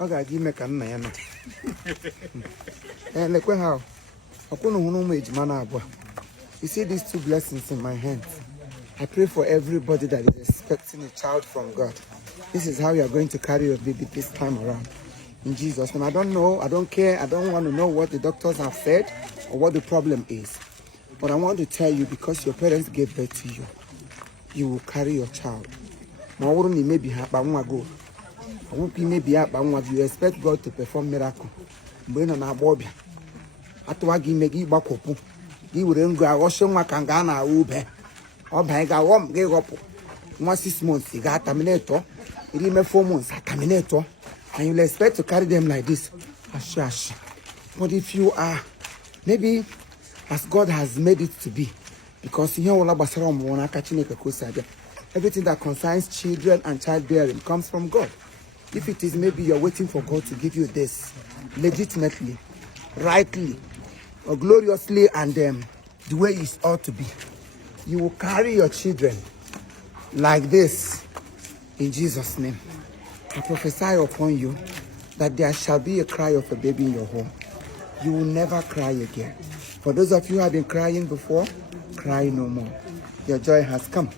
Okay, give me can na. And look how. You see these two blessings in my hands. I pray for everybody that is expecting a child from God. This is how you are going to carry your baby this time around. In Jesus' name. I don't know, I don't care, I don't want to know what the doctors have said or what the problem is. But I want to tell you, because your parents gave birth to you, you will carry your child. Maybe you expect God to perform miracle. He wouldn't go wash my kangana ube. Oh, my God, gave up 6 months. He got terminator. He remained 4 months. Terminator. And you'll expect to carry them like this. But if you are, maybe as God has made it to be, because everything that concerns children and childbearing comes from God. If it is maybe you're waiting for God to give you this legitimately, rightly, or gloriously, and the way it ought to be, you will carry your children like this in Jesus' name. I prophesy upon you that there shall be a cry of a baby in your home. You will never cry again. For those of you who have been crying before, cry no more. Your joy has come.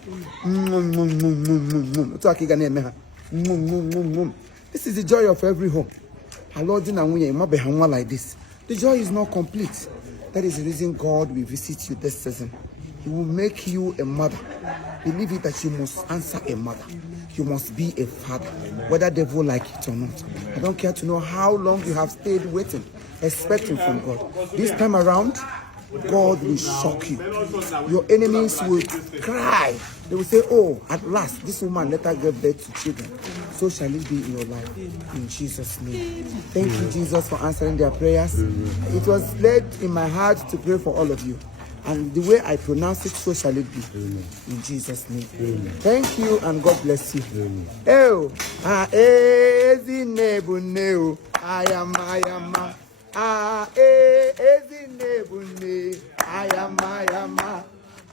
This is the joy of every home. Like this. The joy is not complete. That is the reason God will visit you this season. He will make you a mother. Believe it that you must answer a mother. You must be a father, whether devil like it or not. I don't care to know how long you have stayed waiting, expecting from God. This time around, God will shock you. Your enemies will cry. They will say, oh, at last, this woman let her give birth to children. So shall it be in your life. In Jesus' name. Thank you, Jesus, for answering their prayers. It was laid in my heart to pray for all of you. And the way I pronounce it, so shall it be. In Jesus' name. Thank you, and God bless you. I am.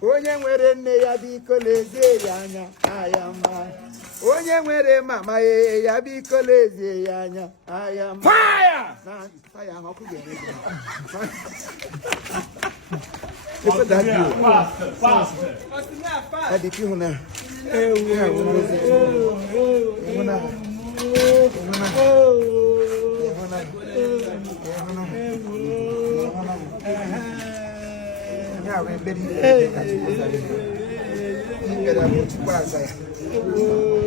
Onye nwere nne ya biko lezie ya anya. Onye nwere mama ya biko lezie ya anya. Fire! Fire hoku gere. Fast. Adi ki huna.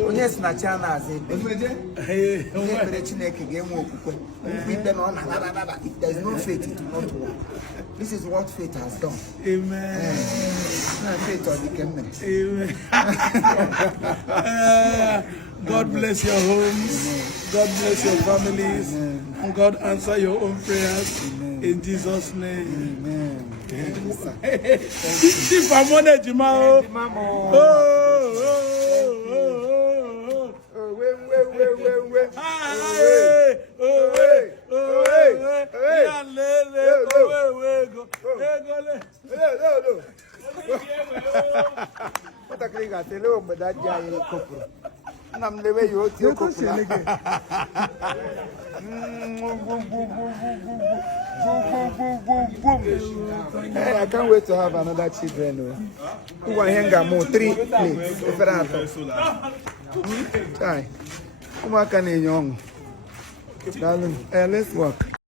Onye snacha na aze if there is no faith, it will not work. This is what faith has done. Amen. Faith or the Amen. God bless your homes. God bless your families. And God answer your own prayers. In Jesus' name. Amen. If I'm on it, Hey, I can't wait to have another children. Who want hang out more 3 plates? Let's work.